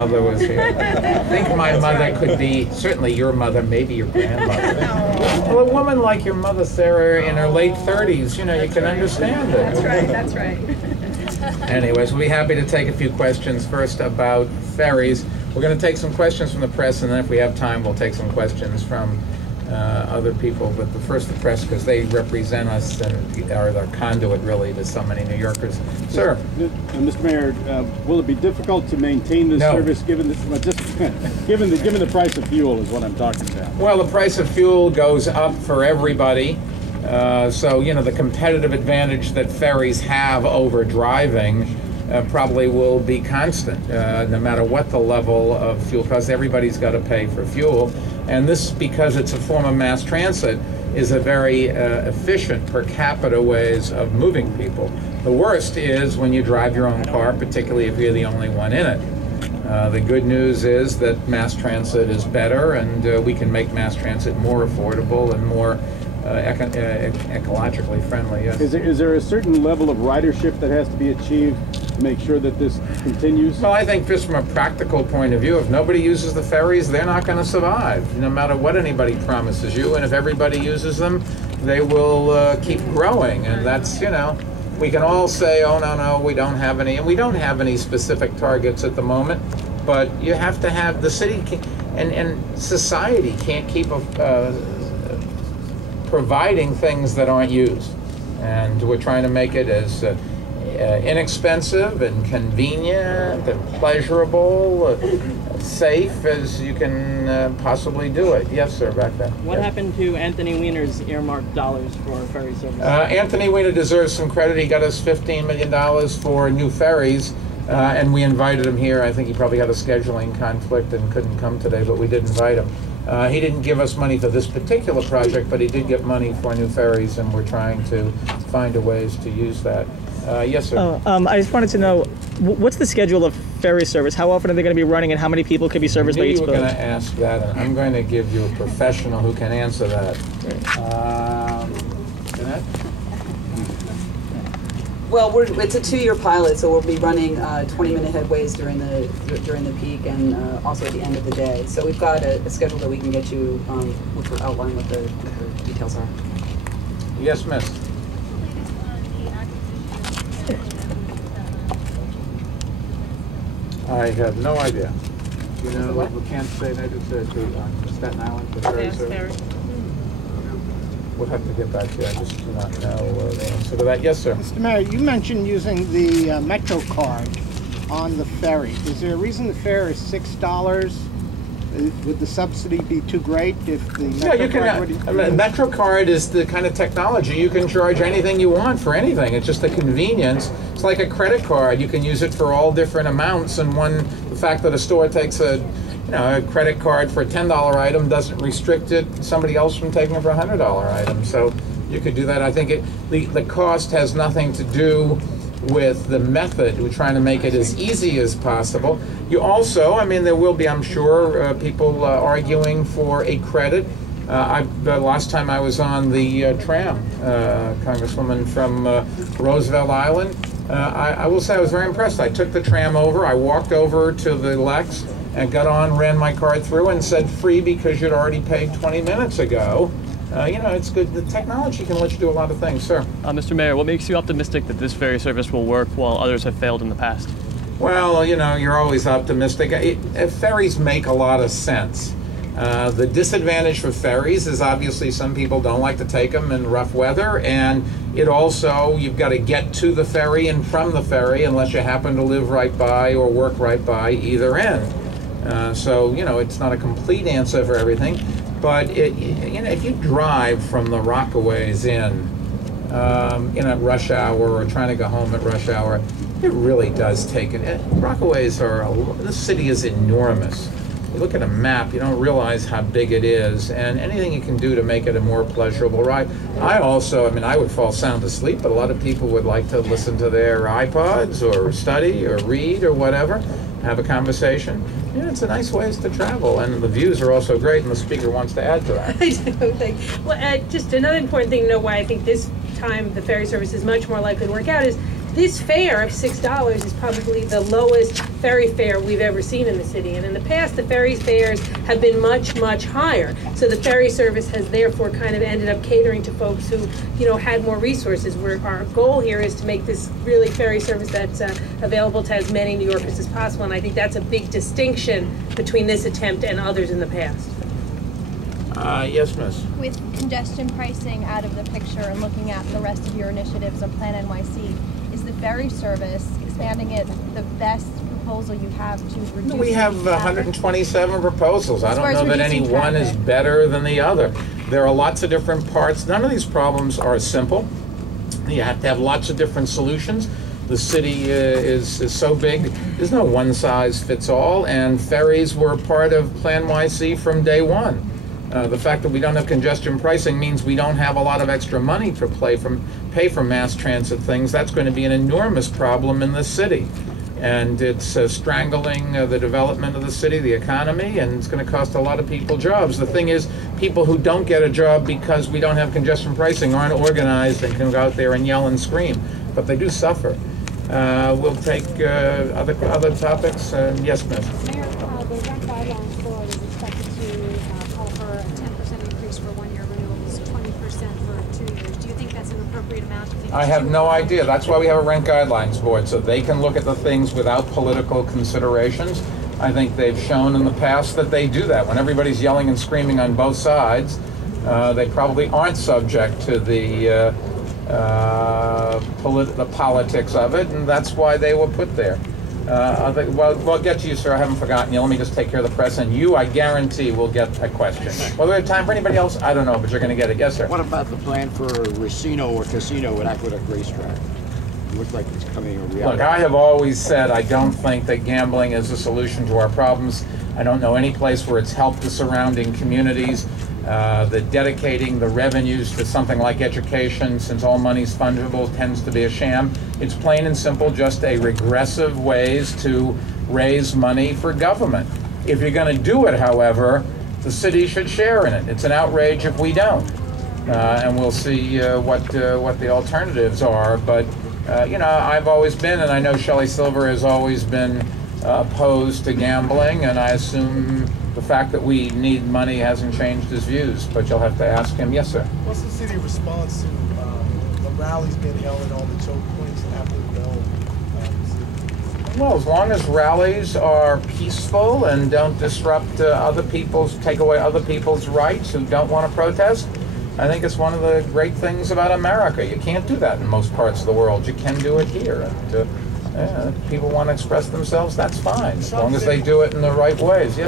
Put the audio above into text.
Mother was here. I think my mother could be, certainly your mother, maybe your grandmother. Well, a woman like your mother, Sarah, in her late 30s, you know, you can understand it. That's right. Anyways, we'll be happy to take a few questions first about ferries. We're going to take some questions from the press, and then if we have time, we'll take some questions from other people. But first the press, because they represent us and are the conduit, really, to so many New Yorkers. Sir? Mr. Mayor, will it be difficult to maintain this service given the price of fuel is what I'm talking about? Well, the price of fuel goes up for everybody. So, you know, the competitive advantage that ferries have over driving probably will be constant, no matter what the level of fuel costs. Everybody's got to pay for fuel. And this, because it's a form of mass transit, is a very efficient per capita ways of moving people. The worst is when you drive your own car, particularly if you're the only one in it. The good news is that mass transit is better, and we can make mass transit more affordable and more ecologically friendly. Yes. Is there a certain level of ridership that has to be achieved to make sure that this continues? Well, I think just from a practical point of view, if nobody uses the ferries, they're not going to survive, no matter what anybody promises you. And if everybody uses them, they will keep growing. And that's, you know, we can all say, oh, no, we don't have any. And we don't have any specific targets at the moment. But you have to have the city and society can't keep providing things that aren't used. And we're trying to make it as inexpensive and convenient and pleasurable, safe as you can possibly do it. Yes, sir, back there. What happened to Anthony Weiner's earmarked dollars for ferry service? Anthony Weiner deserves some credit. He got us $15 million for new ferries, and we invited him here. I think he probably had a scheduling conflict and couldn't come today, but we did invite him. He didn't give us money for this particular project, but he did get money for new ferries, and we're trying to find ways to use that. Yes, sir. I just wanted to know, what's the schedule of ferry service? How often are they going to be running, and how many people could be serviced by each boat? You were going to ask that, and I'm going to give you a professional who can answer that. Jeanette? Well, it's a 2-year pilot, so we'll be running 20-minute headways during the peak and also at the end of the day. So we've got a schedule that we can get you, which will outline what the details are. Yes, miss. I have no idea. You know, we can't say that it's Staten Island for ferry service. We'll have to get back to you. I just do not know the answer to that. Yes, sir. Mr. Mayor, you mentioned using the Metro card on the ferry. Is there a reason the fare is $6? Would the subsidy be too great if the Metro card Metro card is the kind of technology you can charge anything you want for anything. It's just a convenience. It's like a credit card. You can use it for all different amounts, and the fact that a store takes a credit card for a $10 item doesn't restrict somebody else from taking it for a $100 item. So you could do that. I think the cost has nothing to do with the method. We're trying to make it as easy as possible. You also, I mean, there will be, I'm sure, people arguing for a credit. The last time I was on the tram, Congresswoman from Roosevelt Island, I will say I was very impressed. I took the tram over, I walked over to the Lex, and got on, ran my card through, and said free because you'd already paid 20 minutes ago. You know, it's good. The technology can let you do a lot of things, sir. Mr. Mayor, what makes you optimistic that this ferry service will work while others have failed in the past? Well, you know, you're always optimistic. Ferries make a lot of sense. The disadvantage for ferries is obviously some people don't like to take them in rough weather, and it also, you've got to get to the ferry and from the ferry unless you happen to live right by or work right by either end. So, you know, it's not a complete answer for everything, but you know, if you drive from the Rockaways in at rush hour or trying to go home at rush hour, it really does take it. Rockaways this city is enormous. You look at a map, you don't realize how big it is, and anything you can do to make it a more pleasurable ride. I would fall sound asleep, but a lot of people would like to listen to their iPods or study or read or whatever, have a conversation. Yeah, it's a nice ways to travel, and the views are also great, and the speaker wants to add to that. I do think. Well, just another important thing to know why I think this time the ferry service is much more likely to work out is this fare of $6 is probably the lowest ferry fare we've ever seen in the city. And in the past, the ferry fares have been much, much higher. So the ferry service has therefore kind of ended up catering to folks who, had more resources. Our goal here is to make this really ferry service that's available to as many New Yorkers as possible. And I think that's a big distinction between this attempt and others in the past. Yes, miss. With congestion pricing out of the picture and looking at the rest of your initiatives on Plan NYC, is the ferry service, expanding it, the best proposal you have to reduce? We have 127 proposals. I don't know that any one is better than the other. There are lots of different parts. None of these problems are simple. You have to have lots of different solutions. The city is so big, there's no one size fits all, and ferries were part of Plan NYC from day one. The fact that we don't have congestion pricing means we don't have a lot of extra money to pay for mass transit things. That's going to be an enormous problem in the city. And it's strangling the development of the city, the economy, and it's going to cost a lot of people jobs. The thing is, people who don't get a job because we don't have congestion pricing aren't organized and can go out there and yell and scream, but they do suffer. We'll take other topics. Yes, miss. Mayor, the rent guidelines board is expected to call for a 10% increase for one-year renewals, 20% for 2 years. Do you think that's an appropriate amount? I have no idea. That's why we have a rent guidelines board, so they can look at the things without political considerations. I think they've shown in the past that they do that. When everybody's yelling and screaming on both sides, they probably aren't subject to the politics of it, and that's why they were put there. We'll get to you, sir. I haven't forgotten you. Let me just take care of the press, and you, I guarantee, will get a question. Well, do we have time for anybody else? I don't know, but you're going to get it. Yes, sir. What about the plan for a Racino or casino at Aqueduct Racetrack? It looks like it's coming a reality. Look, I have always said I don't think that gambling is a solution to our problems. I don't know any place where it's helped the surrounding communities. The dedicating the revenues to something like education, since all money's fungible, tends to be a sham. It's plain and simple just a regressive ways to raise money for government. If you're going to do it, however, the city should share in it. It's an outrage if we don't. And we'll see what the alternatives are. But, I've always been, and I know Shelley Silver has always been opposed to gambling, and I assume the fact that we need money hasn't changed his views, but you'll have to ask him. Yes, sir. What's the city response to the rallies being held at all the choke points after the bell? Well, as long as rallies are peaceful and don't disrupt take away other people's rights who don't want to protest, I think it's one of the great things about America. You can't do that in most parts of the world. You can do it here. And, if people want to express themselves, that's fine, as long as they do it in the right ways. Yes.